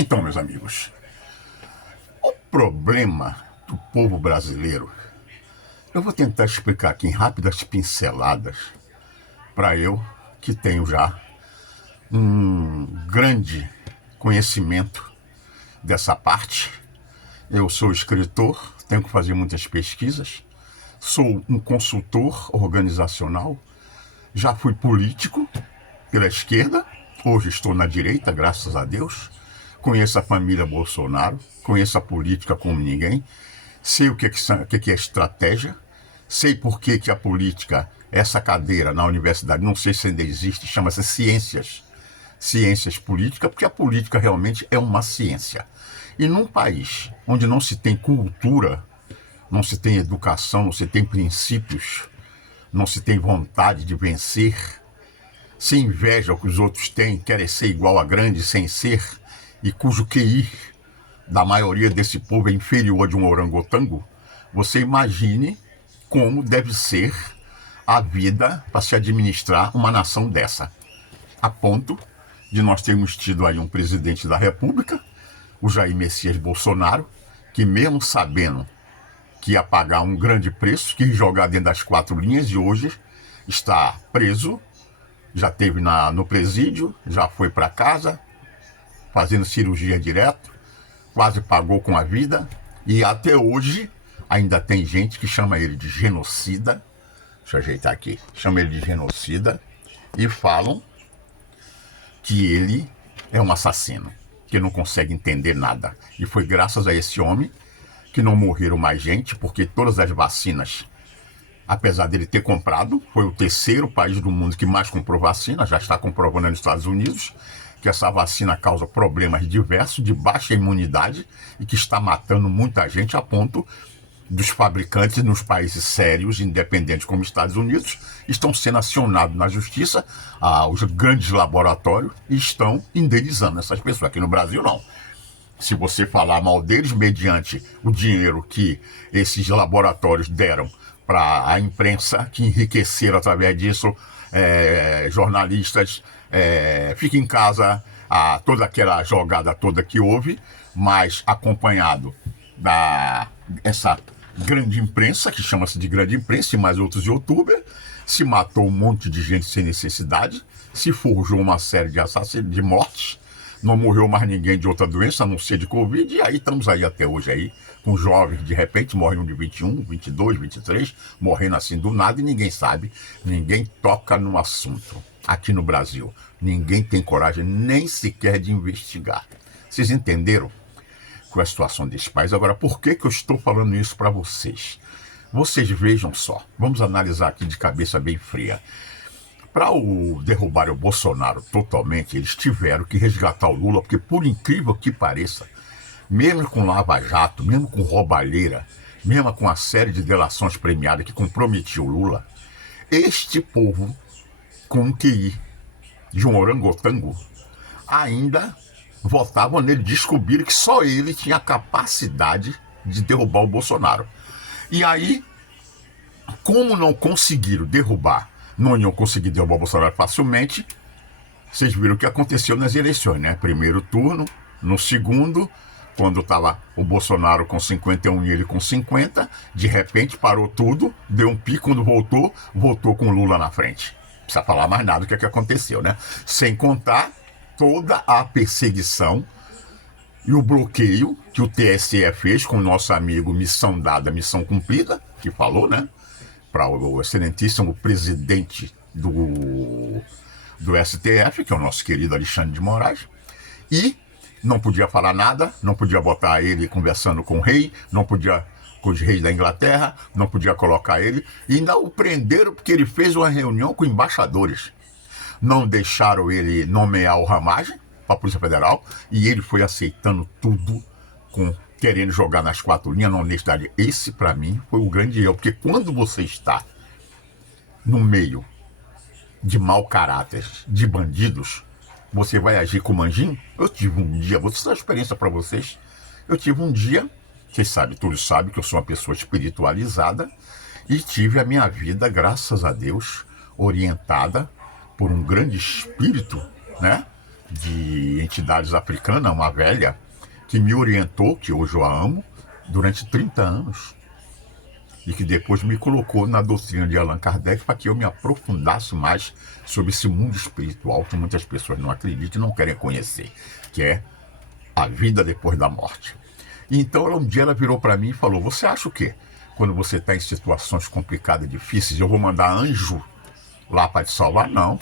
Então, meus amigos, o problema do povo brasileiro, eu vou tentar explicar aqui em rápidas pinceladas, para eu que tenho já um grande conhecimento dessa parte. Eu sou escritor, tenho que fazer muitas pesquisas, sou um consultor organizacional, já fui político pela esquerda, hoje estou na direita, graças a Deus. Conheço a família Bolsonaro, conheço a política como ninguém, sei o que é estratégia, sei por que a política, essa cadeira na universidade, não sei se ainda existe, chama-se ciências políticas, porque a política realmente é uma ciência. E num país onde não se tem cultura, não se tem educação, não se tem princípios, não se tem vontade de vencer, se inveja o que os outros têm, querem ser igual a grande sem ser, e cujo QI da maioria desse povo é inferior de um orangotango, você imagine como deve ser a vida para se administrar uma nação dessa. A ponto de nós termos tido aí um presidente da República, o Jair Messias Bolsonaro, que mesmo sabendo que ia pagar um grande preço, quis jogar dentro das quatro linhas e hoje está preso, já esteve no presídio, já foi para casa, fazendo cirurgia direto, quase pagou com a vida, e até hoje ainda tem gente que chama ele de genocida, deixa eu ajeitar aqui, chama ele de genocida, e falam que ele é um assassino, que não consegue entender nada. E foi graças a esse homem que não morreram mais gente, porque todas as vacinas, apesar dele ter comprado, foi o terceiro país do mundo que mais comprou vacina, já está comprovando nos Estados Unidos, que essa vacina causa problemas diversos, de baixa imunidade, e que está matando muita gente a ponto dos fabricantes nos países sérios, independentes como Estados Unidos, estão sendo acionados na justiça, os grandes laboratórios, e estão indenizando essas pessoas. Aqui no Brasil, não. Se você falar mal deles, mediante o dinheiro que esses laboratórios deram para a imprensa, que enriqueceram através disso, jornalistas, fica em casa, toda aquela jogada toda que houve, mas acompanhado essa grande imprensa, que chama-se de grande imprensa, e mais outros youtubers, se matou um monte de gente sem necessidade, se forjou uma série de mortes, não morreu mais ninguém de outra doença, a não ser de Covid, e aí estamos aí até hoje aí, com jovens, de repente, morrem um de 21, 22, 23, morrendo assim do nada, e ninguém sabe, ninguém toca no assunto. Aqui no Brasil, ninguém tem coragem nem sequer de investigar. Vocês entenderam com a situação desse país? Agora, por que eu estou falando isso para vocês? Vocês vejam só, vamos analisar aqui de cabeça bem fria. Para derrubar o Bolsonaro totalmente, eles tiveram que resgatar o Lula, porque por incrível que pareça, mesmo com Lava Jato, mesmo com roubalheira, mesmo com a série de delações premiadas que comprometiu o Lula, este povo, com um QI de um orangotango, ainda votavam nele, descobriram que só ele tinha a capacidade de derrubar o Bolsonaro. E aí, como não conseguiram derrubar, não iam conseguir derrubar o Bolsonaro facilmente, vocês viram o que aconteceu nas eleições, né? Primeiro turno, no segundo, quando estava o Bolsonaro com 51 e ele com 50, de repente parou tudo, deu um pico, quando voltou com o Lula na frente. Não precisa falar mais nada do que aconteceu, né? Sem contar toda a perseguição e o bloqueio que o TSE fez com o nosso amigo Missão Dada, Missão Cumprida, que falou, né? Para o excelentíssimo presidente do STF, que é o nosso querido Alexandre de Moraes, e não podia falar nada, não podia botar ele conversando com o rei, não podia com os reis da Inglaterra, não podia colocar ele, e ainda o prenderam porque ele fez uma reunião com embaixadores. Não deixaram ele nomear o Ramagem para a Polícia Federal, e ele foi aceitando tudo, querendo jogar nas quatro linhas, na honestidade. Esse, para mim, foi o grande erro, porque quando você está no meio de mau caráter, de bandidos, você vai agir com o manjinho. Eu tive um dia, vou dar uma experiência para vocês, eu tive um dia, vocês sabem, todos sabem que eu sou uma pessoa espiritualizada, e tive a minha vida, graças a Deus, orientada por um grande espírito, né? de entidades africanas, uma velha, que me orientou, que hoje eu a amo, durante 30 anos. E que depois me colocou na doutrina de Allan Kardec para que eu me aprofundasse mais sobre esse mundo espiritual que muitas pessoas não acreditam e não querem conhecer, que é a vida depois da morte. E então um dia ela virou para mim e falou: você acha o quê? Quando você está em situações complicadas, difíceis, eu vou mandar anjo lá para te salvar? Não.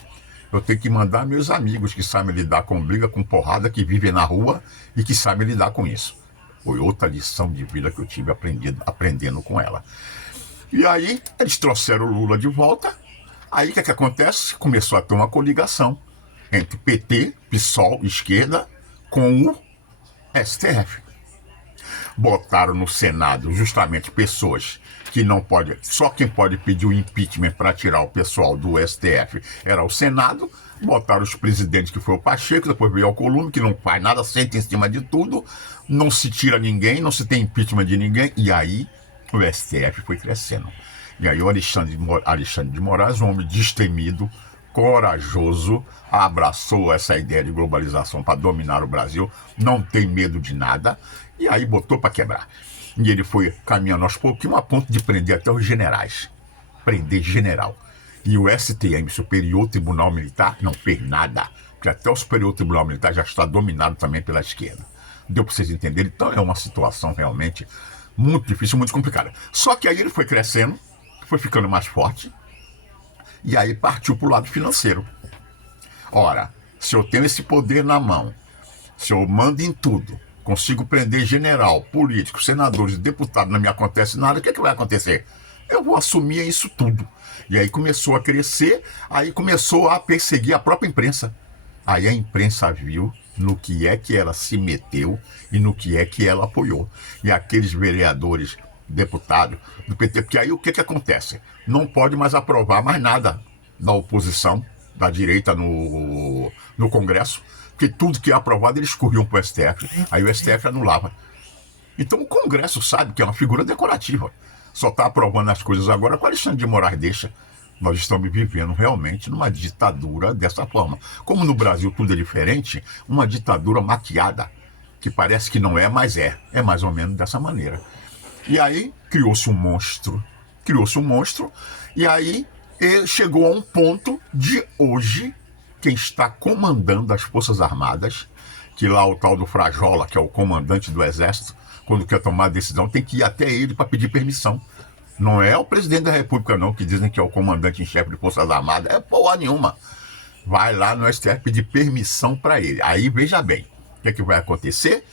Eu tenho que mandar meus amigos que sabem lidar com briga, com porrada, que vivem na rua e que sabem lidar com isso. Foi outra lição de vida que eu tive aprendendo com ela. E aí eles trouxeram o Lula de volta. Aí o que acontece? Começou a ter uma coligação entre PT, PSOL, esquerda, com o STF. Botaram no Senado justamente pessoas que não pode, só quem pode pedir o impeachment para tirar o pessoal do STF era o Senado. Botaram os presidentes, que foi o Pacheco, depois veio o Alcolumbre, que não faz nada, senta em cima de tudo, não se tira ninguém, não se tem impeachment de ninguém, e aí o STF foi crescendo. E aí o Alexandre de Moraes, um homem destemido, corajoso, abraçou essa ideia de globalização para dominar o Brasil, não tem medo de nada, e aí botou para quebrar. E ele foi caminhando aos pouquinhos a ponto de prender até os generais. Prender general. E o STM, Superior Tribunal Militar, não fez nada, porque até o Superior Tribunal Militar já está dominado também pela esquerda. Deu para vocês entenderem? Então é uma situação realmente muito difícil, muito complicada. Só que aí ele foi crescendo, foi ficando mais forte, e aí partiu para o lado financeiro. Ora, se eu tenho esse poder na mão, se eu mando em tudo, consigo prender general, político, senadores, deputados, não me acontece nada, o que vai acontecer? Eu vou assumir isso tudo. E aí começou a crescer, aí começou a perseguir a própria imprensa. Aí a imprensa viu no que é que ela se meteu e no que é que ela apoiou. E aqueles vereadores, deputados do PT, porque aí o que acontece? Não pode mais aprovar mais nada da oposição, da direita no Congresso, porque tudo que é aprovado eles corriam para o STF, aí o STF anulava. Então o Congresso sabe que é uma figura decorativa. Só está aprovando as coisas agora com Alexandre de Moraes deixa. Nós estamos vivendo realmente numa ditadura dessa forma. Como no Brasil tudo é diferente, uma ditadura maquiada, que parece que não é, mas é. É mais ou menos dessa maneira. E aí criou-se um monstro, e aí ele chegou a um ponto de hoje, quem está comandando as Forças Armadas, que lá o tal do Frajola, que é o comandante do Exército, quando quer tomar decisão, tem que ir até ele para pedir permissão. Não é o presidente da República, não, que dizem que é o comandante em chefe de Forças Armadas. É porra nenhuma. Vai lá no STF pedir permissão para ele. Aí, veja bem, o que vai acontecer?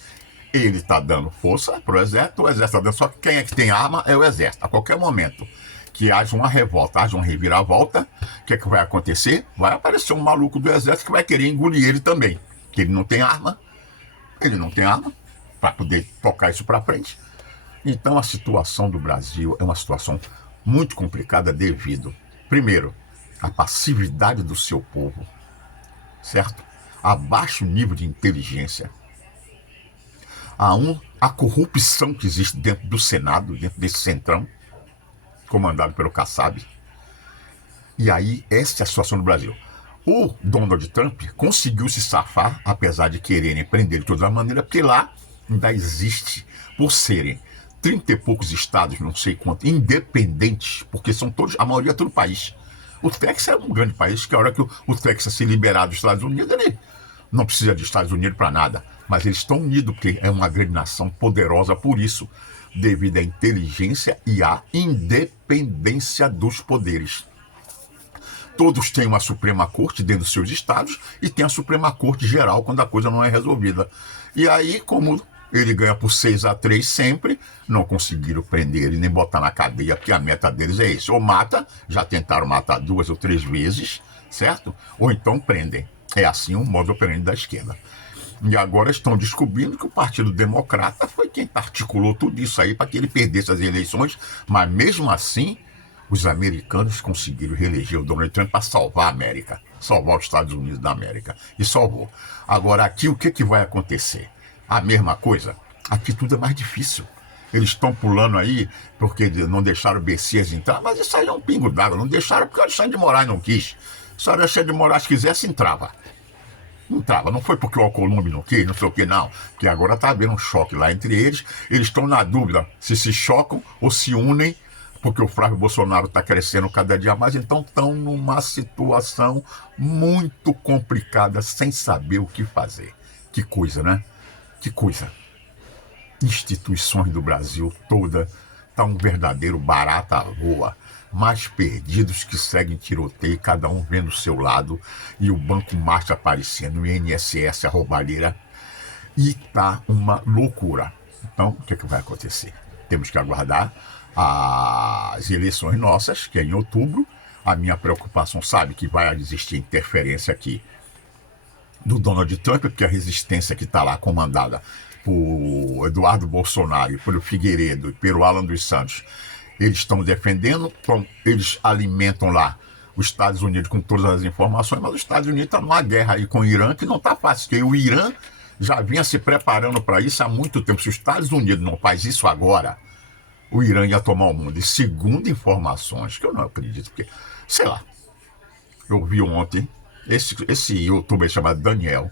Ele está dando força para o Exército está dando... Só que quem é que tem arma é o Exército. A qualquer momento que haja uma revolta, haja uma reviravolta, o que vai acontecer? Vai aparecer um maluco do Exército que vai querer engolir ele também. Que ele não tem arma. Para poder tocar isso para frente. Então a situação do Brasil é uma situação muito complicada devido, primeiro, à passividade do seu povo, certo? A baixo nível de inteligência, a corrupção que existe dentro do Senado, dentro desse centrão, comandado pelo Kassab. E aí, essa é a situação do Brasil. O Donald Trump conseguiu se safar, apesar de quererem prender de toda maneira, porque lá ainda existe, por serem 30 e poucos estados, não sei quanto, independentes, porque são todos, a maioria é todo país. O Texas é um grande país, que a hora que o Texas se liberar dos Estados Unidos, ele não precisa dos Estados Unidos para nada, mas eles estão unidos, porque é uma grande nação poderosa por isso, devido à inteligência e à independência dos poderes. Todos têm uma Suprema Corte dentro dos seus estados e tem a Suprema Corte geral quando a coisa não é resolvida. E aí, como ele ganha por 6-3 sempre, não conseguiram prender ele nem botar na cadeia, porque a meta deles é isso. Ou mata, já tentaram matar 2 ou 3 vezes, certo? Ou então prendem. É assim o modo operandi da esquerda. E agora estão descobrindo que o Partido Democrata foi quem articulou tudo isso aí para que ele perdesse as eleições, mas mesmo assim, os americanos conseguiram reeleger o Donald Trump para salvar a América, salvar os Estados Unidos da América, e salvou. Agora aqui o que vai acontecer? A mesma coisa? Aqui tudo é mais difícil. Eles estão pulando aí porque não deixaram o Bessias entrar, mas isso aí é um pingo d'água, não deixaram porque o Alexandre de Moraes não quis. Se o Alexandre de Moraes quisesse, entrava. Não trava, não foi porque o Alcolumbre não quis, não sei o que, não. Porque agora está havendo um choque lá entre eles. Eles estão na dúvida se chocam ou se unem, porque o Flávio Bolsonaro está crescendo cada dia mais. Então estão numa situação muito complicada, sem saber o que fazer. Que coisa, né? Que coisa. Instituições do Brasil toda tá um verdadeiro barata voa. Mais perdidos que seguem tiroteio, cada um vendo o seu lado, e o Banco Marcha aparecendo, o INSS, a roubalheira, e tá uma loucura. Então, o que vai acontecer? Temos que aguardar as eleições nossas, que é em outubro. A minha preocupação, sabe, que vai existir interferência aqui do Donald Trump, porque a resistência que está lá comandada por Eduardo Bolsonaro, pelo Figueiredo e pelo Alan dos Santos, eles estão defendendo, eles alimentam lá os Estados Unidos com todas as informações, mas os Estados Unidos estão numa guerra aí com o Irã que não está fácil, porque o Irã já vinha se preparando para isso há muito tempo. Se os Estados Unidos não faz isso agora, o Irã ia tomar o mundo. E segundo informações, que eu não acredito, porque, sei lá, eu vi ontem, esse youtuber chamado Daniel,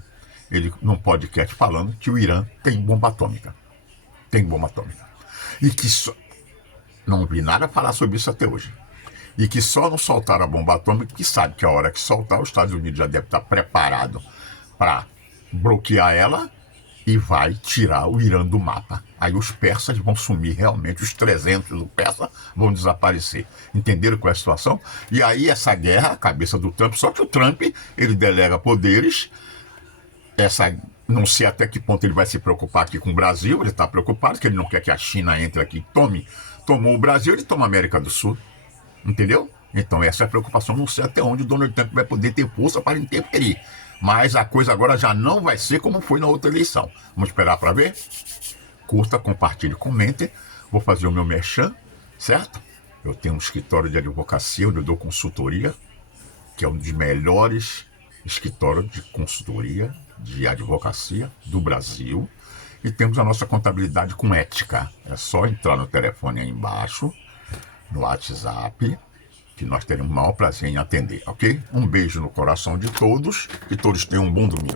ele num podcast falando que o Irã tem bomba atômica. Tem bomba atômica. E que só... Não vi nada falar sobre isso até hoje. E que só não soltaram a bomba atômica, porque sabe que a hora que soltar, os Estados Unidos já deve estar preparado para bloquear ela e vai tirar o Irã do mapa. Aí os persas vão sumir realmente, os 300 do persa vão desaparecer. Entenderam qual é a situação? E aí essa guerra, a cabeça do Trump, só que o Trump, ele delega poderes, não sei até que ponto ele vai se preocupar aqui com o Brasil, ele está preocupado, que ele não quer que a China entre aqui e tomou o Brasil, ele toma a América do Sul. Entendeu? Então essa é a preocupação, não sei até onde o Donald Trump vai poder ter força para interferir. Mas a coisa agora já não vai ser como foi na outra eleição. Vamos esperar para ver? Curta, compartilhe, comente. Vou fazer o meu merchan, certo? Eu tenho um escritório de advocacia onde eu dou consultoria, que é um dos melhores escritórios de consultoria de advocacia do Brasil. E temos a nossa contabilidade com ética. É só entrar no telefone aí embaixo, no WhatsApp, que nós teremos o maior prazer em atender, ok? Um beijo no coração de todos, que todos tenham um bom domingo.